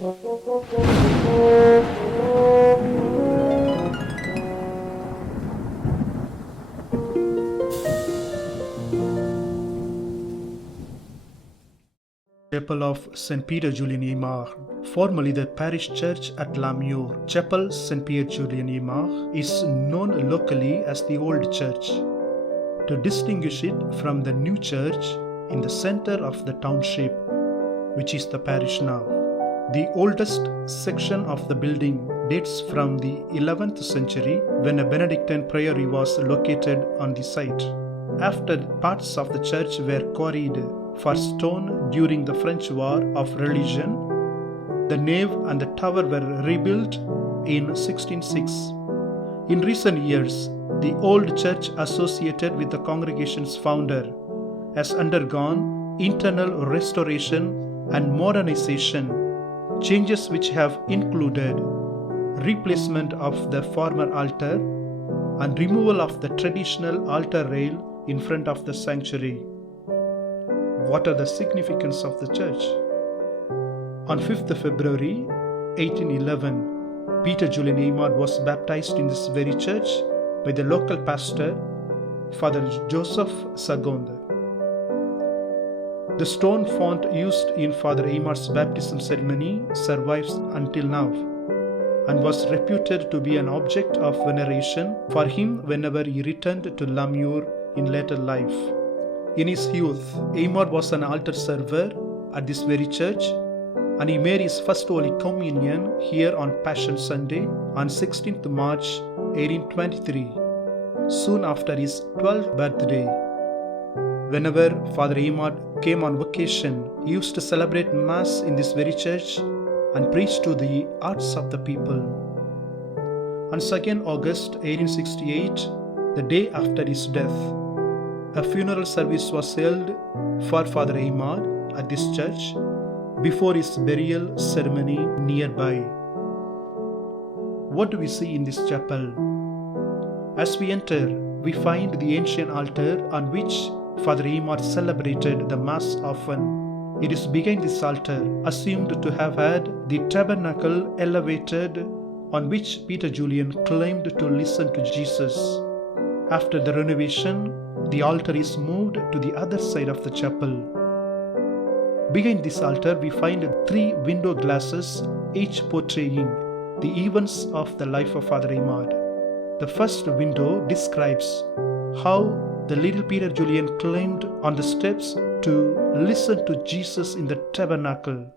Chapel of St. Peter Julian EYMARD, formerly the parish church at Lamure. Chapel St. Peter Julian EYMARD is known locally as the Old Church. To distinguish it from the new church in the center of the township, which is the parish now. The oldest section of the building dates from the 11th century when a Benedictine priory was located on the site. After parts of the church were quarried for stone during the French War of Religion, the nave and the tower were rebuilt in 1606. In recent years, the old church associated with the congregation's founder has undergone internal restoration and modernization, changes which have included replacement of the former altar and removal of the traditional altar rail in front of the sanctuary. What are the significance of the church? On 5th February 1811, Peter Julian EYMARD was baptized in this very church by the local pastor, Father Joseph Sagonde. The stone font used in Father EYMARD's baptism ceremony survives until now and was reputed to be an object of veneration for him whenever he returned to Lamure in later life. In his youth, EYMARD was an altar server at this very church, and he made his first Holy Communion here on Passion Sunday on 16th March 1823, soon after his 12th birthday. Whenever Father EYMARD came on vacation, he used to celebrate Mass in this very church and preach to the hearts of the people. On 2nd August 1868, the day after his death, a funeral service was held for Father EYMARD at this church before his burial ceremony nearby. What do we see in this chapel? As we enter, we find the ancient altar on which Father EYMARD celebrated the Mass often. It is behind this altar, assumed to have had the tabernacle elevated on which Peter Julian claimed to listen to Jesus. After the renovation, the altar is moved to the other side of the chapel. Behind this altar, we find 3 window glasses, each portraying the events of the life of Father EYMARD. The first window describes how the little Peter Julian claimed on the steps to listen to Jesus in the tabernacle.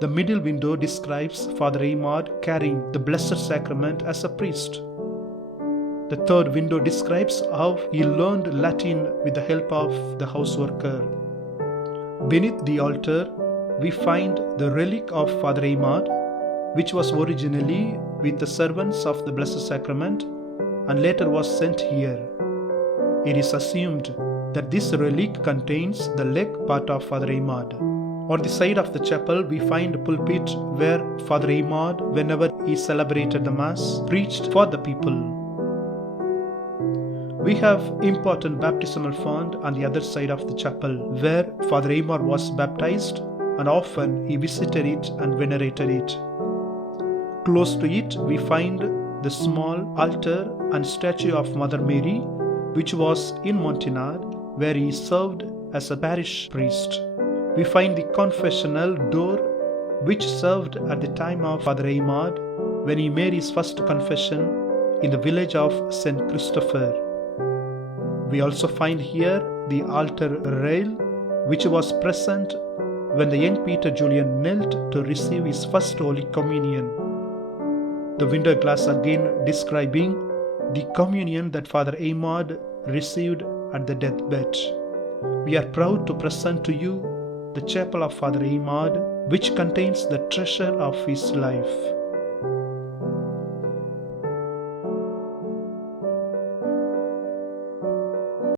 The middle window describes Father EYMARD carrying the Blessed Sacrament as a priest. The third window describes how he learned Latin with the help of the house worker. Beneath the altar, we find the relic of Father EYMARD, which was originally with the servants of the Blessed Sacrament and later was sent here. It is assumed that this relic contains the leg part of Father EYMARD. On the side of the chapel, we find a pulpit where Father EYMARD, whenever he celebrated the Mass, preached for the people. We have important baptismal font on the other side of the chapel, where Father EYMARD was baptized, and often he visited it and venerated it. Close to it, we find the small altar and statue of Mother Mary, which was in Montinard, where he served as a parish priest. We find the confessional door, which served at the time of Father EYMARD when he made his first confession in the village of St. Christopher. We also find here the altar rail, which was present when the young Peter Julian knelt to receive his first Holy Communion. The window glass again describing the communion that Father EYMARD received at the deathbed. We are proud to present to you the chapel of Father EYMARD, which contains the treasure of his life.